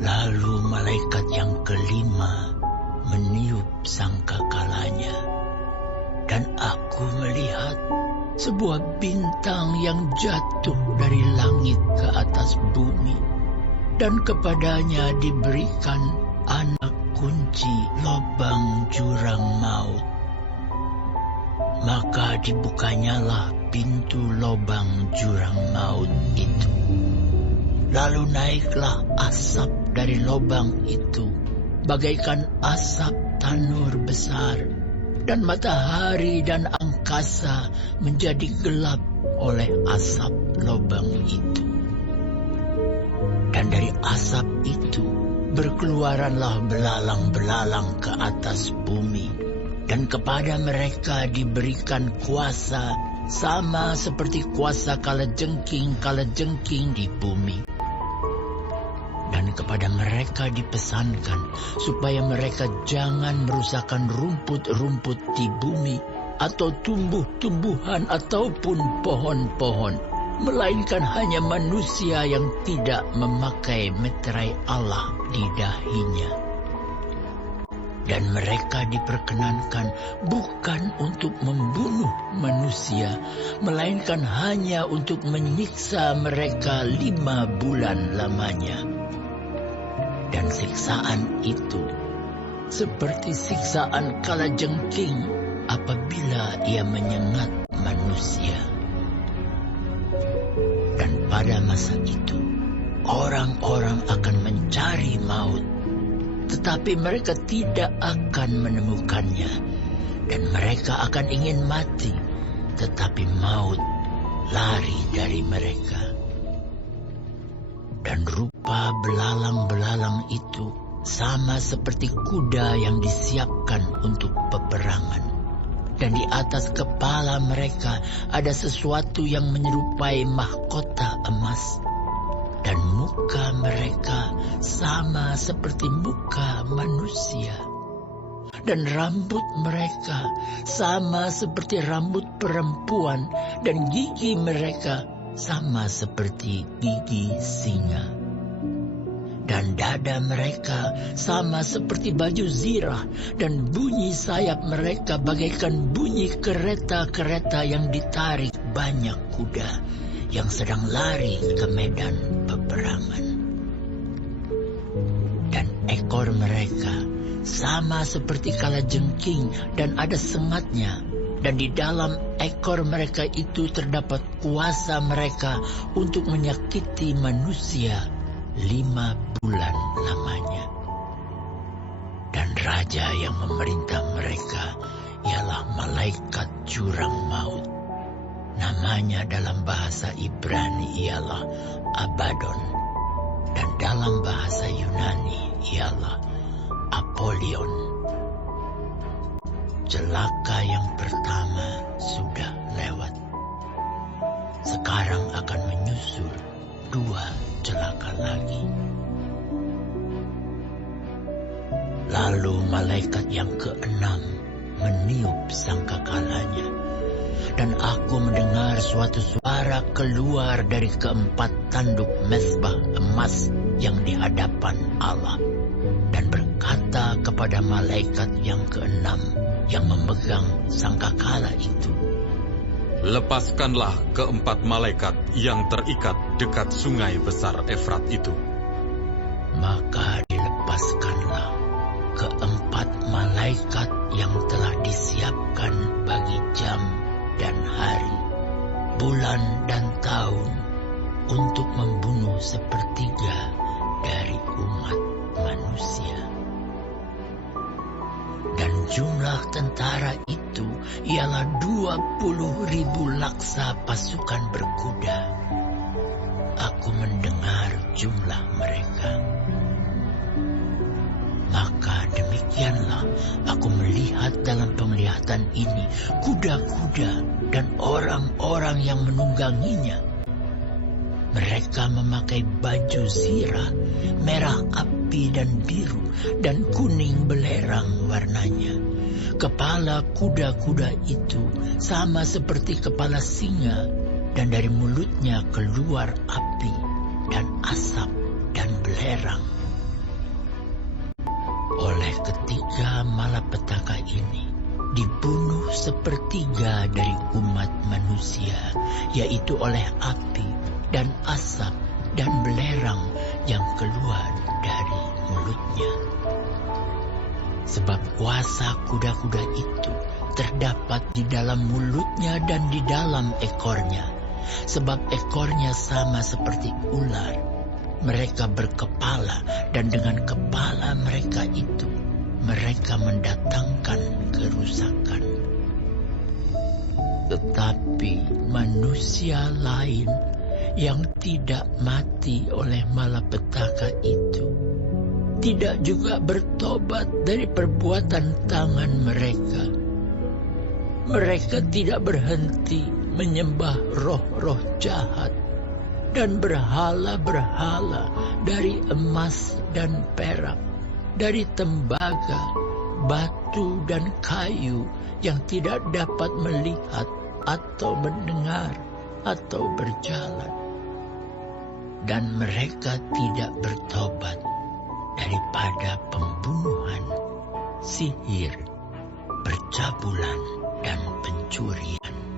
Lalu malaikat yang kelima meniup sangkakalanya, dan aku melihat sebuah bintang yang jatuh dari langit ke atas bumi, dan kepadanya diberikan anak kunci lobang jurang maut. Maka dibukanyalah pintu lobang jurang maut itu. Lalu naiklah asap dari lobang itu, bagaikan asap tanur besar, dan matahari dan angkasa menjadi gelap oleh asap lobang itu. Dan dari asap itu berkeluaranlah belalang-belalang ke atas bumi, dan kepada mereka diberikan kuasa sama seperti kuasa kalajengking di bumi. Dan kepada mereka dipesankan supaya mereka jangan merusakkan rumput-rumput di bumi atau tumbuh-tumbuhan ataupun pohon-pohon, melainkan hanya manusia yang tidak memakai meterai Allah di dahinya. Dan mereka diperkenankan bukan untuk membunuh manusia, melainkan hanya untuk menyiksa mereka 5 bulan lamanya. Dan siksaan itu seperti siksaan kalajengking apabila ia menyengat manusia. Dan pada masa itu, orang-orang akan mencari maut, tetapi mereka tidak akan menemukannya. Dan mereka akan ingin mati, tetapi maut lari dari mereka. Dan rupa belalang-belalang itu sama seperti kuda yang disiapkan untuk peperangan. Dan di atas kepala mereka ada sesuatu yang menyerupai mahkota emas. Dan muka mereka sama seperti muka manusia. Dan rambut mereka sama seperti rambut perempuan, dan gigi mereka sama seperti gigi singa. Dan dada mereka sama seperti baju zirah, dan bunyi sayap mereka bagaikan bunyi kereta-kereta yang ditarik banyak kuda yang sedang lari ke medan peperangan. Dan ekor mereka sama seperti kalajengking dan ada sengatnya, dan di dalam ekor mereka itu terdapat kuasa mereka untuk menyakiti manusia 5 bulan lamanya. Dan raja yang memerintah mereka ialah malaikat jurang maut. Namanya dalam bahasa Ibrani ialah Abaddon, dan dalam bahasa Yunani ialah Apollyon. Celaka yang pertama sudah lewat. Sekarang akan menyusul 2 celaka lagi. Lalu malaikat yang ke-6 meniup sangkakalanya, dan aku mendengar suatu suara keluar dari ke-4 tanduk mezbah emas yang di hadapan Allah, dan berkata kepada malaikat yang ke-6 yang memegang sangkakala itu, "Lepaskanlah ke-4 malaikat yang terikat dekat sungai besar Efrat itu." Maka dilepaskanlah ke-4 malaikat yang telah disiapkan bagi jam dan hari, bulan dan tahun, untuk membunuh 1/3 dari umat manusia. Dan jumlah tentara itu ialah 20.000 laksa pasukan berkuda. Aku mendengar jumlah mereka. Maka demikianlah aku melihat dalam penglihatan ini kuda-kuda dan orang-orang yang menungganginya. Mereka memakai baju zirah, merah api dan biru, dan kuning belerang warnanya. Kepala kuda-kuda itu sama seperti kepala singa, dan dari mulutnya keluar api dan asap dan belerang. Oleh ketiga malapetaka ini dibunuh sepertiga dari umat manusia, yaitu oleh api dan asap dan belerang yang keluar dari mulutnya. Sebab kuasa kuda-kuda itu terdapat di dalam mulutnya dan di dalam ekornya. Sebab ekornya sama seperti ular. Mereka berkepala, dan dengan kepala mereka itu mereka mendatangkan kerusakan. Tetapi manusia lain yang tidak mati oleh malapetaka itu tidak juga bertobat dari perbuatan tangan mereka. Mereka tidak berhenti menyembah roh-roh jahat dan berhala-berhala dari emas dan perak, dari tembaga, batu dan kayu yang tidak dapat melihat atau mendengar atau berjalan. Dan mereka tidak bertobat daripada pembunuhan, sihir, percabulan, dan pencurian.